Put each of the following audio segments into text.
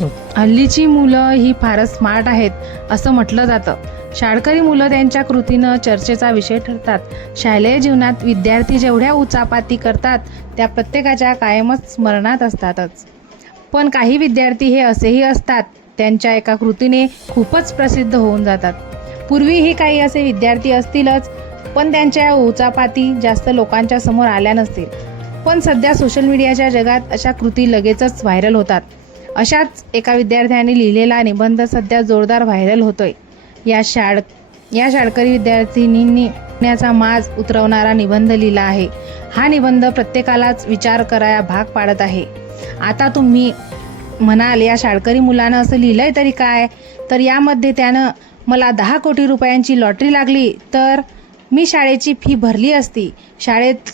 हल्लीची मुलं ही फारच स्मार्ट आहेत असं म्हटलं जातं. शाळकरी मुलं त्यांच्या कृतीनं चर्चेचा विषय ठरतात. शालेय जीवनात विद्यार्थी जेवढ्या उचापाती करतात त्या प्रत्येकाच्या कायमच स्मरणात असतातच. पण काही विद्यार्थी हे असेही असतात त्यांच्या एका कृतीने खूपच प्रसिद्ध होऊन जातात. पूर्वीही काही असे विद्यार्थी असतीलच पण त्यांच्या उचापाती जास्त लोकांच्या समोर आल्या नसतील. पण सध्या सोशल मीडियाच्या जगात अशा कृती लगेचच व्हायरल होतात. अशाच एका विद्यार्थ्याने लिहिलेला निबंध सध्या जोरदार व्हायरल होतोय. या शाळ या शाळकरी विद्यार्थिनींनी पुण्याचा माज उतरवणारा निबंध लिहिला आहे. हा निबंध प्रत्येकालाच विचार कराया भाग पाडत आहे. आता तुम्ही म्हणाल या शाळकरी मुलानं असं लिहिलंय तरी काय? तर यामध्ये त्यानं मला दहा कोटी रुपयांची लॉटरी लागली तर मी शाळेची फी भरली असती. शाळेत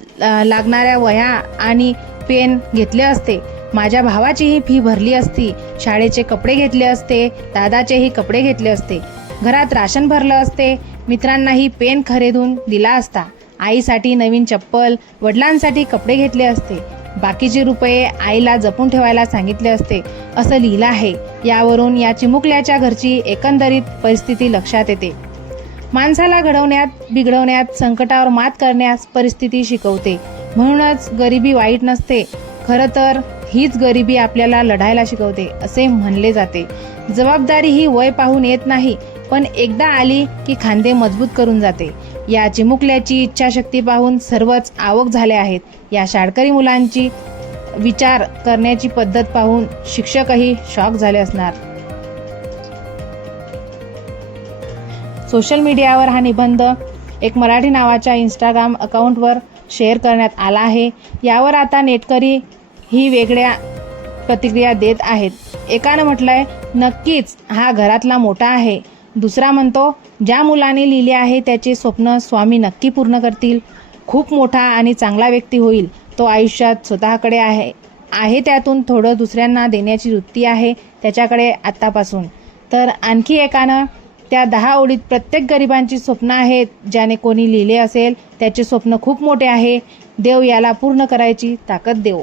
लागणाऱ्या वह्या आणि पेन घेतले असते. माझ्या भावाचीही फी भरली असती. शाळेचे कपडे घेतले असते. दादाचेही कपडे घेतले असते. घरात राशन भरलं असते. मित्रांनाही पेन खरेदून दिला असता. आईसाठी नवीन चप्पल वडिलांसाठी कपडे घेतले असते. बाकीचे रुपये आईला जपून ठेवायला सांगितले असते. असं लिहिलं आहे. यावरून या चिमुकल्याच्या घरची एकंदरीत परिस्थिती लक्षात येते. माणसाला घडवण्यात बिघडवण्यात संकटावर मात करण्यास परिस्थिती शिकवते. म्हणूनच गरिबी वाईट नसते. खरं तर हीच गरिबी आपल्याला लढायला शिकवते असे म्हणले जाते. जबाबदारी ही वय पाहून येत नाही पण एकदा आली की खांदे मजबूत करून जाते. या चिमुकल्याची इच्छाशक्ती पाहून सर्वच आवक झाले आहेत. या शाळकरी मुलांची विचार करण्याची पद्धत पाहून शिक्षकही शॉक झाले असणार. सोशल मीडियावर हा निबंध एक मराठी नावाच्या इंस्टाग्राम अकाउंटवर शेअर करण्यात आला आहे. यावर आता नेटकरी ही वेगळ्या प्रतिक्रिया देत आहेत. एकानं म्हटलंय नक्कीच हा घरातला मोठा आहे. दुसरा म्हणतो ज्या मुलाने लिहिले आहे त्याचे स्वप्न स्वामी नक्की पूर्ण करतील. खूप मोठा आणि चांगला व्यक्ती होईल. तो आयुष्यात स्वतःकडे आहे. आहे त्यातून थोडं दुसऱ्यांना देण्याची वृत्ती आहे त्याच्याकडे आत्तापासून. तर आणखी एकानं त्या दहा ओळीत प्रत्येक गरिबांची स्वप्न आहेत. ज्याने कोणी लिहिले असेल त्याचे स्वप्न खूप मोठे आहे. देव याला पूर्ण करायची ताकद देऊ